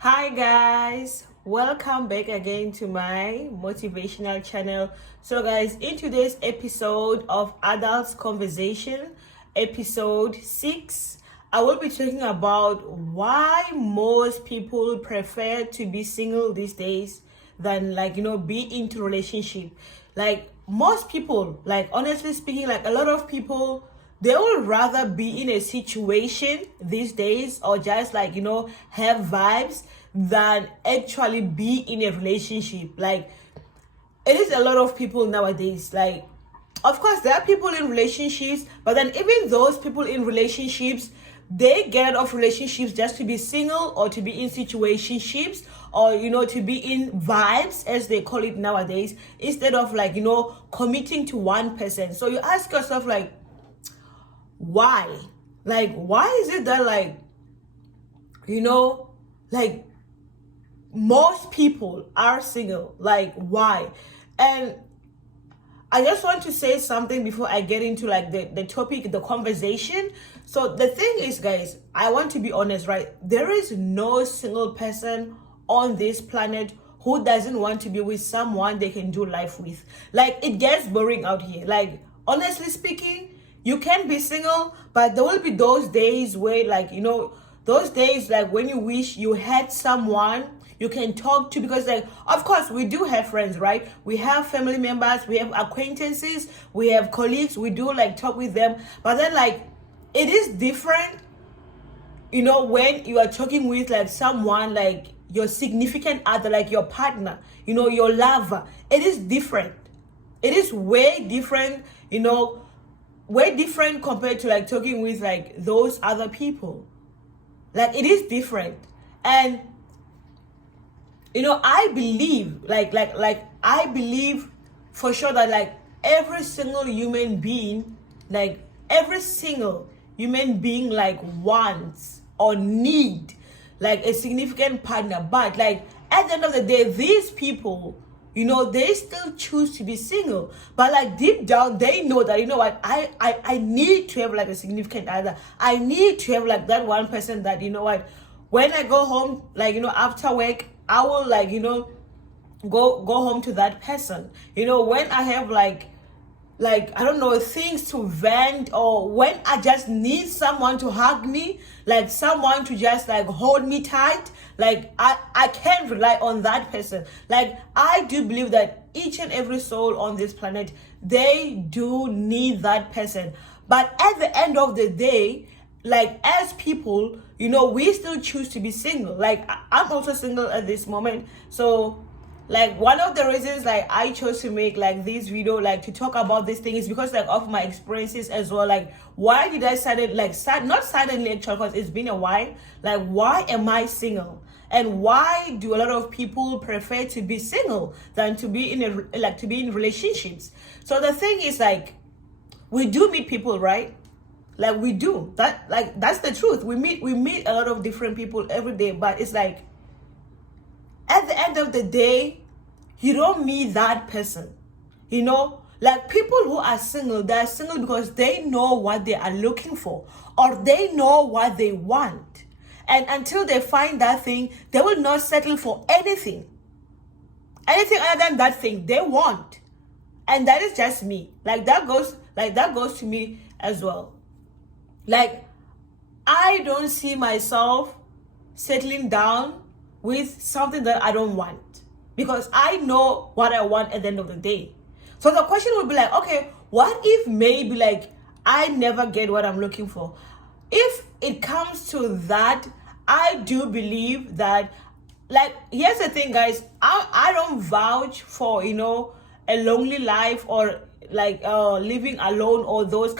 Hi guys, welcome back again to my motivational channel. So guys, in today's episode of Adults Conversation, episode 6, I will be talking about why most people prefer to be single these days than be into relationship. Like most people, like honestly speaking, like a lot of people, they would rather be in a situation these days or just have vibes than actually be in a relationship. Like it is a lot of people nowadays. Like of course there are people in relationships, but then even those people in relationships, they get out of relationships just to be single or to be in situationships or to be in vibes as they call it nowadays, instead of committing to one person. So you ask yourself, like, why? Like, why is it that you know like most people are single? Like, why? And I just want to say something before I get into the topic, the conversation. So the thing is, guys, I want to be honest, right? There is no single person on this planet who doesn't want to be with someone they can do life with. Like, it gets boring out here. Like, honestly speaking, you can be single, but there will be those days where those days like when you wish you had someone you can talk to, because of course we do have friends, right? We have family members, we have acquaintances, we have colleagues, we do talk with them. But then it is different, when you are talking with someone like your significant other, like your partner, your lover. It is different. It is way different, way different compared to talking with those other people. Like it is different. And I believe I believe for sure that every single human being, every single human being wants or need a significant partner. But at the end of the day, these people, they still choose to be single. But deep down, they know that, what, I need to have a significant other. I need to have that one person that, what, when I go home, after work, I will go home to that person. When I have I don't know, things to vent, or when I just need someone to hug me, someone to just hold me tight, I can rely on that person. I do believe that each and every soul on this planet, they do need that person. But at the end of the day, as people, we still choose to be single. I'm also single at this moment. So one of the reasons I chose to make this video to talk about this thing is because of my experiences as well. Why did I started not suddenly actually, because it's been a while. Why am I single? And why do a lot of people prefer to be single than to be in to be in relationships? So the thing is, we do meet people, right? We do that. That's the truth. We meet a lot of different people every day, but it's at the end of the day, you don't meet that person. People who are single, they're single because they know what they are looking for, or they know what they want. And until they find that thing, they will not settle for anything other than that thing they want. And that is just me. That goes to me as well. I don't see myself settling down with something that I don't want, because I know what I want at the end of the day. So the question would be okay, what if maybe I never get what I'm looking for? If it comes to that, I do believe that here's the thing, guys. I don't vouch for a lonely life, or living alone, or those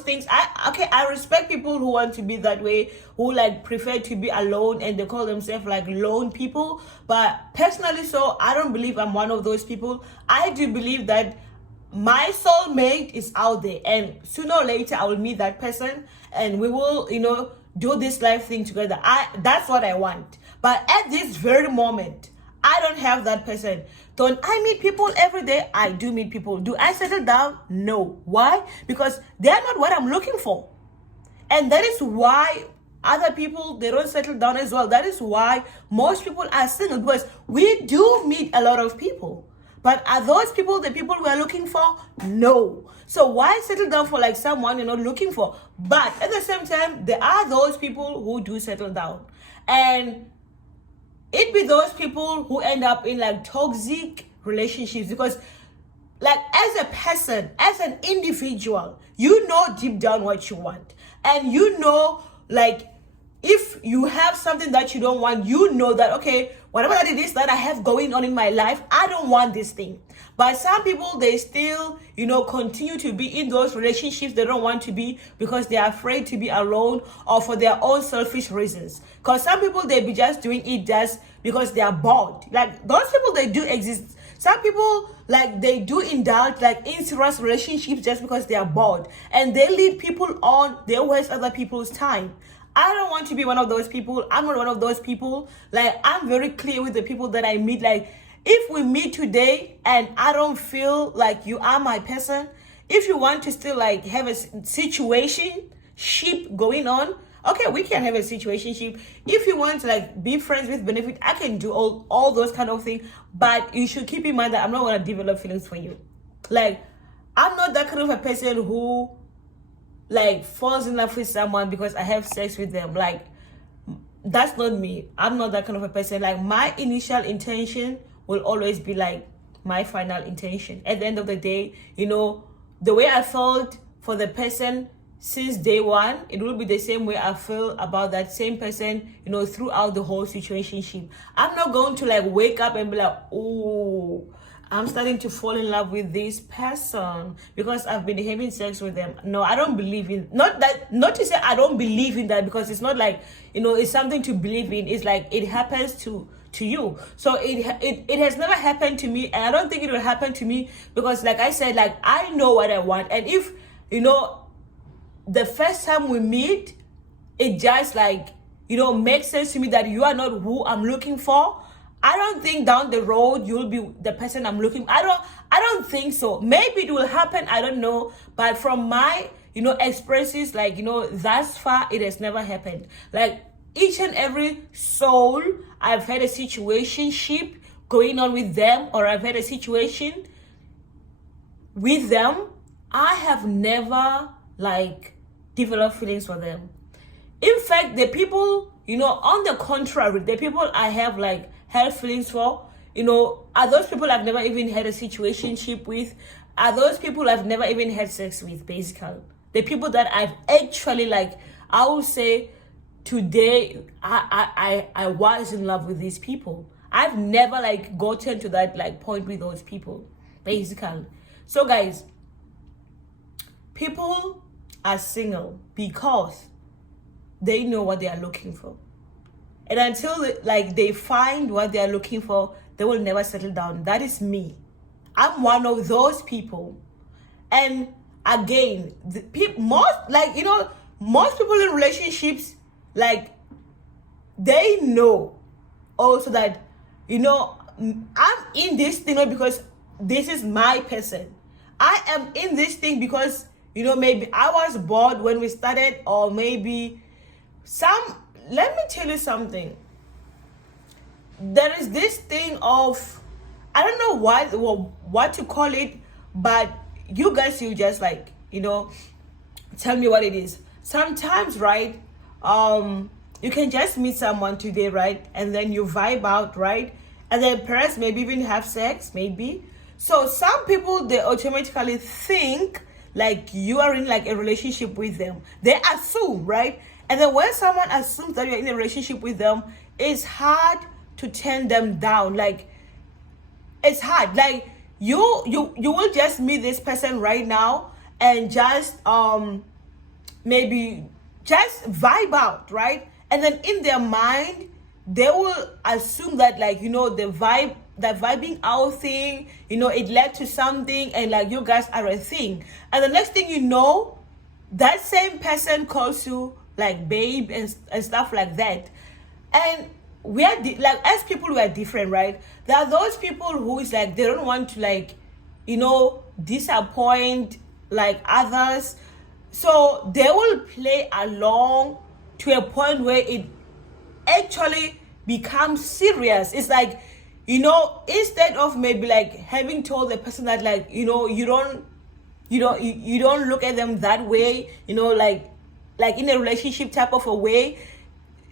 things. I respect people who want to be that way, who prefer to be alone, and they call themselves lone people. But personally, so I don't believe I'm one of those people. I do believe that my soulmate is out there, and sooner or later I will meet that person, and we will do this life thing together. That's what I want. But at this very moment, I don't have that person. Don't I meet people every day? I do meet people. Do I settle down? No. Why? Because they're not what I'm looking for. And that is why other people, they don't settle down as well. That is why most people are single, because we do meet a lot of people. But are those people the people we are looking for? No. So why settle down for like someone you're not looking for? But at the same time, there are those people who do settle down. And it be those people who end up in like toxic relationships, because like as a person, as an individual, you know deep down what you want. And you know, like, if you have something that you don't want, you know that, okay, whatever that it is that I have going on in my life, I don't want this thing. But some people, they still, continue to be in those relationships they don't want to be, because they are afraid to be alone, or for their own selfish reasons. Because some people, they be just doing it just because they are bored. Like, those people, they do exist. Some people, like, they do indulge like in serious relationships just because they are bored, and they lead people on, they waste other people's time. I don't want to be one of those people. I'm not one of those people. Like, I'm very clear with the people that I meet. Like, if we meet today and I don't feel like you are my person, if you want to still like have a situationship going on, okay, we can have a situationship. If you want to like be friends with benefit, I can do all those kind of things. But you should keep in mind that I'm not going to develop feelings for you. Like, I'm not that kind of a person who like falls in love with someone because I have sex with them. Like, that's not me. I'm not that kind of a person. Like, my initial intention will always be like my final intention. At the end of the day, the way I felt for the person since day one, it will be the same way I feel about that same person, throughout the whole situationship. I'm not going to like wake up and be like, oh, I'm starting to fall in love with this person because I've been having sex with them. No, I don't believe in, not to say I don't believe in that, because it's not like, it's something to believe in. It's like it happens to you. So it has never happened to me, and I don't think it will happen to me, because like I said, like, I know what I want. And if, the first time we meet, it just like, makes sense to me that you are not who I'm looking for, I don't think down the road you'll be the person I'm looking for. I don't think so. Maybe it will happen, I don't know. But from my, experiences, like, thus far, it has never happened. Like, each and every soul, I've had a situationship going on with them, or I've had a situation with them, I have never like developed feelings for them. In fact, the people, on the contrary, the people I have like had feelings for, are those people I've never even had a situationship with, are those people I've never even had sex with, basically. The people that I've actually like, I will say today, I was in love with these people. I've never like gotten to that like point with those people, basically. So guys, people are single because they know what they are looking for. And until like they find what they are looking for, they will never settle down. That is me. I'm one of those people. And again, most people in relationships, like, they know also that, I'm in this thing not because this is my person. I am in this thing because, maybe I was bored when we started, or maybe let me tell you something. There is this thing of, I don't know what to call it, but you guys, you just like, tell me what it is. Sometimes, right, you can just meet someone today, right, and then you vibe out, right, and then perhaps maybe even have sex, maybe. So some people, they automatically think like you are in like a relationship with them. They assume, right? And then when someone assumes that you're in a relationship with them, it's hard to turn them down. Like, it's hard. Like, you will just meet this person right now and just maybe just vibe out, right? And then in their mind, they will assume that, like, that vibing out thing, it led to something, and like you guys are a thing. And the next thing you know, that same person calls you like babe and stuff like that. And we are like, as people, we are different, right? There are those people who is like, they don't want to like, disappoint like others, so they will play along to a point where it actually becomes serious. It's like, instead of maybe like having told the person that, like, you don't look at them that way, like in a relationship type of a way.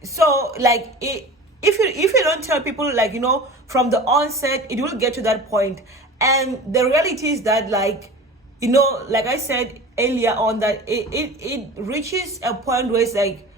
So like if you don't tell people, like, from the onset, it will get to that point. And the reality is that, like, like I said earlier on, that it reaches a point where it's like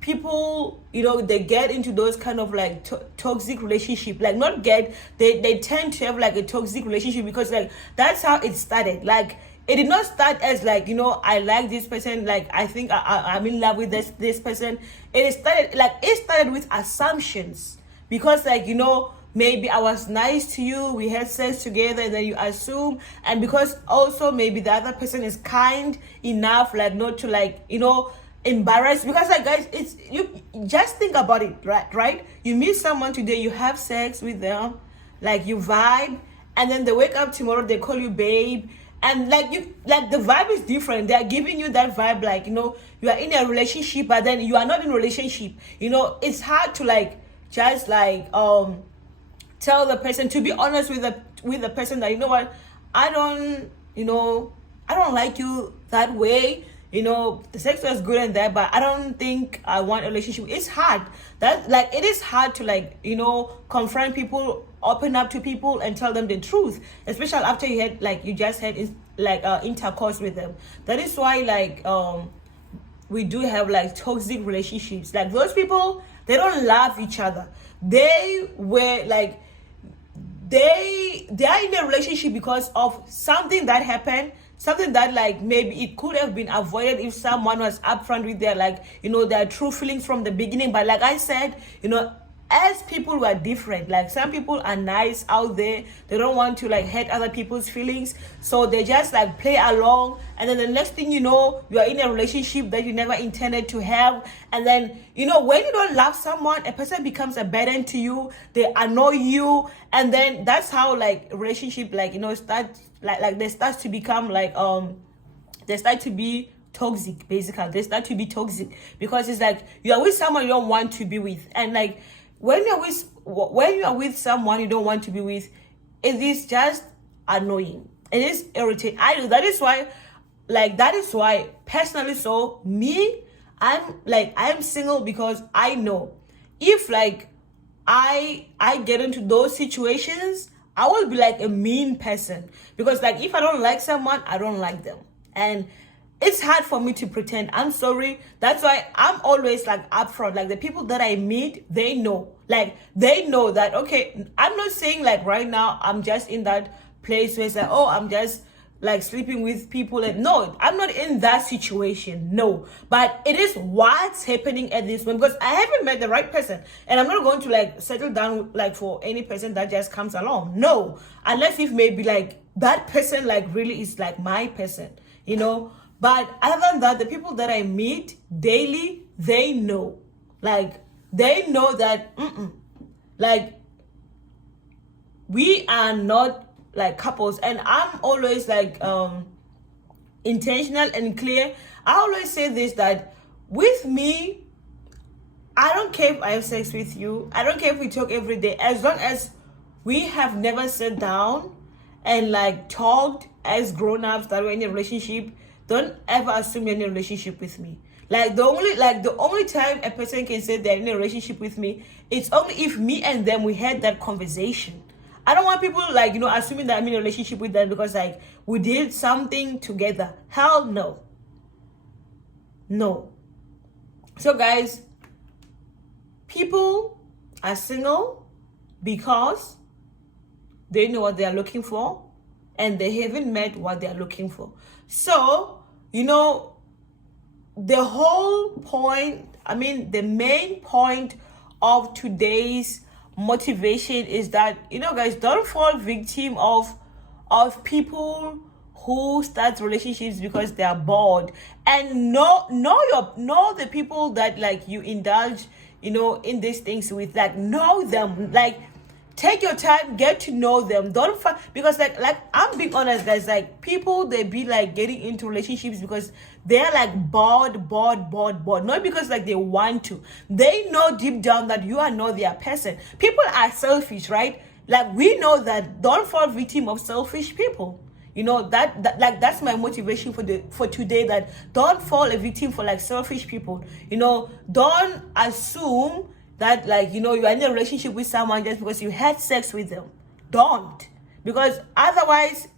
people, they get into those kind of like toxic relationship, like not get, they tend to have like a toxic relationship, because like that's how it started. Like, it did not start as like, I like this person, like I think I'm in love with this person. It started with assumptions, because like, maybe I was nice to you, we had sex together, and then you assume. And because also maybe the other person is kind enough, like not to, like, embarrass. Because like, guys, it's, you just think about it, right? You meet someone today, you have sex with them, like you vibe, and then they wake up tomorrow, they call you babe, and like the vibe is different. They are giving you that vibe, like, you are in a relationship, but then you are not in a relationship. It's hard to like just like tell the person, to be honest with the person, that, what, I don't like you that way. The sex was good and that, but I don't think I want a relationship. It's hard. It is hard to, like, confront people, open up to people, and tell them the truth, especially after you just had intercourse with them. That is why, like, we do have like toxic relationships. Like, those people, they don't love each other. They were like, they are in a relationship because of something that happened, something that, like, maybe it could have been avoided if someone was upfront with their, like, their true feelings from the beginning. But like I said, as people were different. Like, some people are nice out there, they don't want to like hurt other people's feelings, so they just like play along, and then the next thing you know, you are in a relationship that you never intended to have. And then, when you don't love someone, a person becomes a burden to you, they annoy you, and then that's how like relationship, like, start like they start to become like they start to be toxic. Basically, they start to be toxic because it's like you are with someone you don't want to be with. And like, when you are with someone you don't want to be with, it is just annoying, it is irritating. That is why personally, so me, I'm single, because I know if like I get into those situations, I will be like a mean person, because like, if I don't like someone, I don't like them. And it's hard for me to pretend. I'm sorry. That's why I'm always like upfront. Like, the people that I meet, they know that, okay, I'm not saying like right now I'm just in that place where it's like, oh, I'm just like sleeping with people. And no, I'm not in that situation. No, but it is what's happening at this moment, because I haven't met the right person, and I'm not going to like settle down like for any person that just comes along. No, unless if maybe like that person like really is like my person, But other than that, the people that I meet daily, they know. Like, they know that, like, we are not like couples. And I'm always like intentional and clear. I always say this, that with me, I don't care if I have sex with you. I don't care if we talk every day. As long as we have never sat down and like talked as grown-ups that we're in a relationship, don't ever assume you're in a relationship with me. Like, the only time a person can say they're in a relationship with me, it's only if me and them, we had that conversation. I don't want people like, assuming that I'm in a relationship with them because like we did something together. Hell no. No. So guys, people are single because they know what they are looking for and they haven't met what they are looking for. So, the whole point, the main point of today's motivation is that, guys, don't fall victim of people who start relationships because they are bored. And know the people that like you indulge, in these things with, like, know them. Like, Take your time, get to know them. Don't because like I'm being honest, guys. Like people, they be like getting into relationships because they're like bored. Not because like they want to. They know deep down that you are not their person. People are selfish, right? Like we know that. Don't fall victim of selfish people. You know that like that's my motivation for today. That don't fall a victim for like selfish people. You know, don't assume that like you know you are in a relationship with someone just because you had sex with them. Don't, because otherwise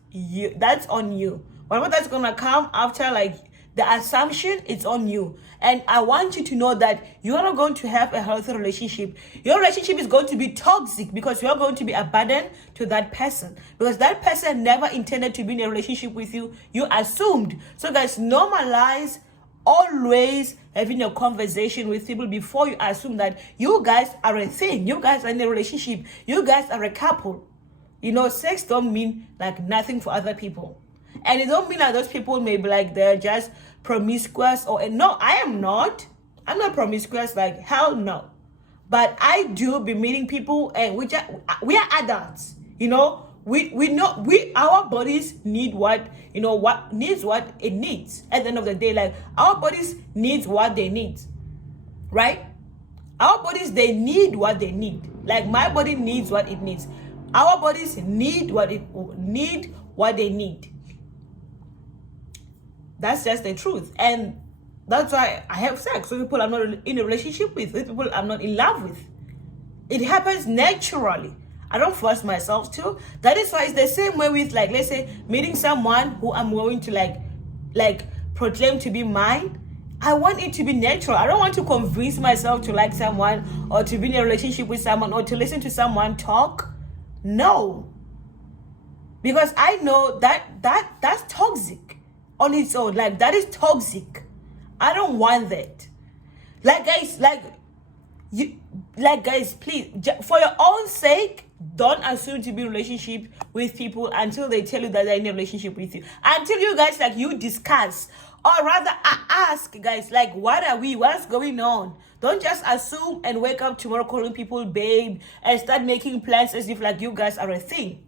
that's on you. Whatever that's gonna come after like the assumption, it's on you. And I want you to know that you are not going to have a healthy relationship. Your relationship is going to be toxic because you are going to be abandoned to that person, because that person never intended to be in a relationship with you. You assumed. So guys, normalize always having a conversation with people before you assume that you guys are a thing, you guys are in a relationship, you guys are a couple. You know, sex don't mean like nothing for other people. And it don't mean that those people may be like they're just promiscuous or no, I'm not promiscuous, like hell no. But I do be meeting people, and we are adults, you know. We know our bodies need what it needs. At the end of the day, like our bodies needs what they need, right? Our bodies, they need what they need. Like my body needs what it needs. Our bodies need what they need. That's just the truth. And that's why I have sex with people I'm not in a relationship with people I'm not in love with. It happens naturally. I don't force myself to. That is why it's the same way with, like, let's say meeting someone who I'm going to like proclaim to be mine. I want it to be natural. I don't want to convince myself to like someone or to be in a relationship with someone or to listen to someone talk. No. Because I know that's toxic on its own. Like that is toxic. I don't want that. Like guys, please, for your own sake, don't assume to be in a relationship with people until they tell you that they're in a relationship with you. Until you guys like you discuss, or rather ask, guys, like what's going on. Don't just assume and wake up tomorrow calling people babe and start making plans as if like you guys are a thing.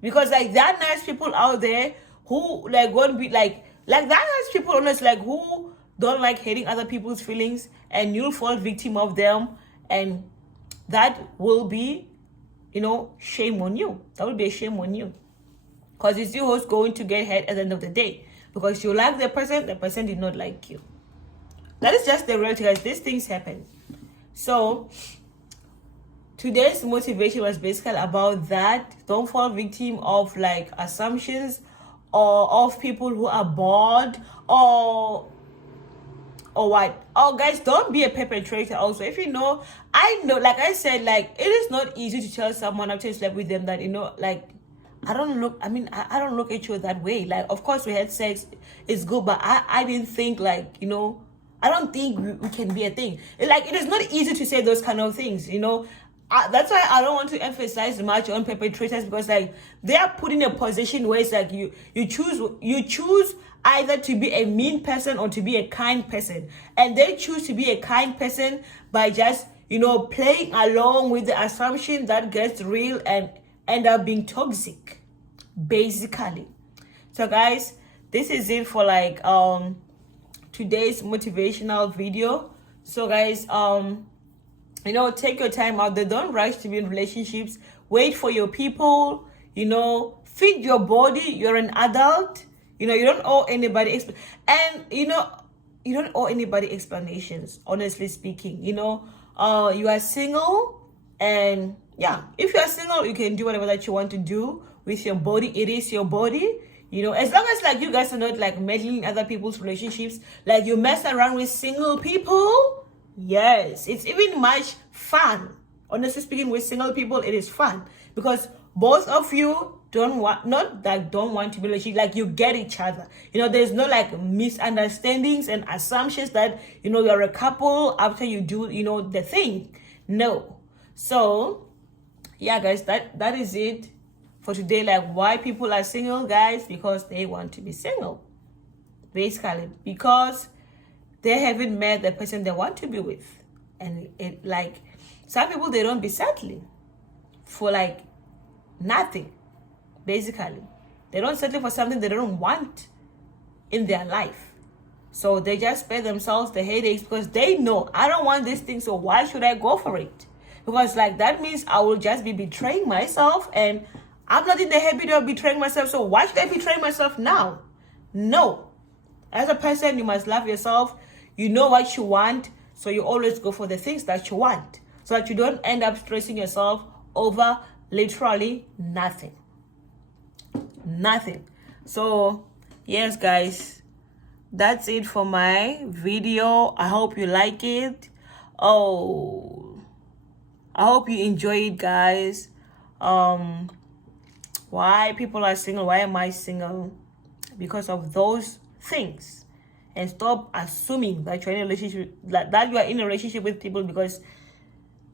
Because like there are nice people out there who like won't be like there are nice people honest like who don't like hating other people's feelings, and you'll fall victim of them, and that will be, you know, shame on you. That will be a shame on you, because it's you who's going to get hurt at the end of the day, because you like the person did not like you. That is just the reality, guys. These things happen. So today's motivation was basically about that. Don't fall victim of like assumptions or of people who are bored or what. Oh guys, don't be a perpetrator also. If you know, I know, like I said, like it is not easy to tell someone after you slept with them that, you know, like I don't look at you that way. Like of course we had sex, it's good, but I didn't think like, you know, I don't think we can be a thing. Like it is not easy to say those kind of things, you know. That's why I don't want to emphasize much on perpetrators, because like they are put in a position where it's like you choose either to be a mean person or to be a kind person, and they choose to be a kind person by just, you know, playing along with the assumption that gets real and end up being toxic, basically. So guys, this is it for like today's motivational video. So guys, you know, take your time out there. Don't rush to be in relationships. Wait for your people. You know, feed your body. You're an adult. You know, you don't owe anybody and you know, you don't owe anybody explanations, honestly speaking. You know, you are single, and yeah, if you are single, you can do whatever that you want to do with your body. It is your body. You know, as long as like you guys are not like meddling in other people's relationships, like you mess around with single people. Yes, it's even much fun. Honestly speaking, with single people, it is fun because both of you don't want to be relationship, like you get each other. You know, there's no like misunderstandings and assumptions that, you know, you're a couple after you do, you know, the thing. No. So yeah, guys, that is it for today. Like why people are single, guys, because they want to be single, basically, because they haven't met the person they want to be with. And it like some people, they don't be settling for like nothing, basically. They don't settle for something they don't want in their life. So they just spare themselves the headaches because they know, I don't want this thing, so why should I go for it? Because like that means I will just be betraying myself, and I'm not in the habit of betraying myself, so why should I betray myself now? No. As a person, you must love yourself. You know what you want, so you always go for the things that you want, so that you don't end up stressing yourself over literally nothing. Nothing. So yes, guys, that's it for my video. I hope you like it. I hope you enjoy it, guys. Why people are single? Why am I single? Because of those things. And stop assuming that you're in a relationship, that you are in a relationship with people because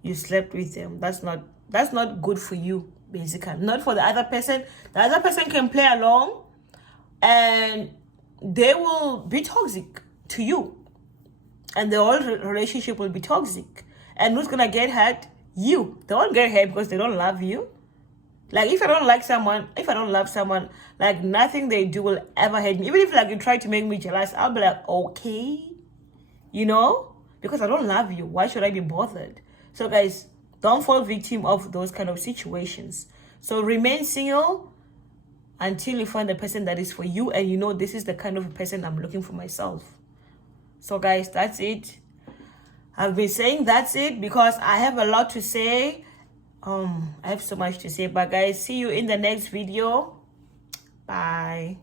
you slept with them. That's not good for you, basically. Not for the other person. The other person can play along and they will be toxic to you. And the whole relationship will be toxic. And who's gonna get hurt? You. They won't get hurt because they don't love you. Like, if I don't like someone, if I don't love someone, like, nothing they do will ever hurt me. Even if, like, you try to make me jealous, I'll be like, okay, you know? Because I don't love you. Why should I be bothered? So, guys, don't fall victim of those kind of situations. So, remain single until you find the person that is for you and you know this is the kind of person I'm looking for myself. So, guys, that's it. I've been saying that's it because I have a lot to say. I have so much to say, but guys, see you in the next video. Bye.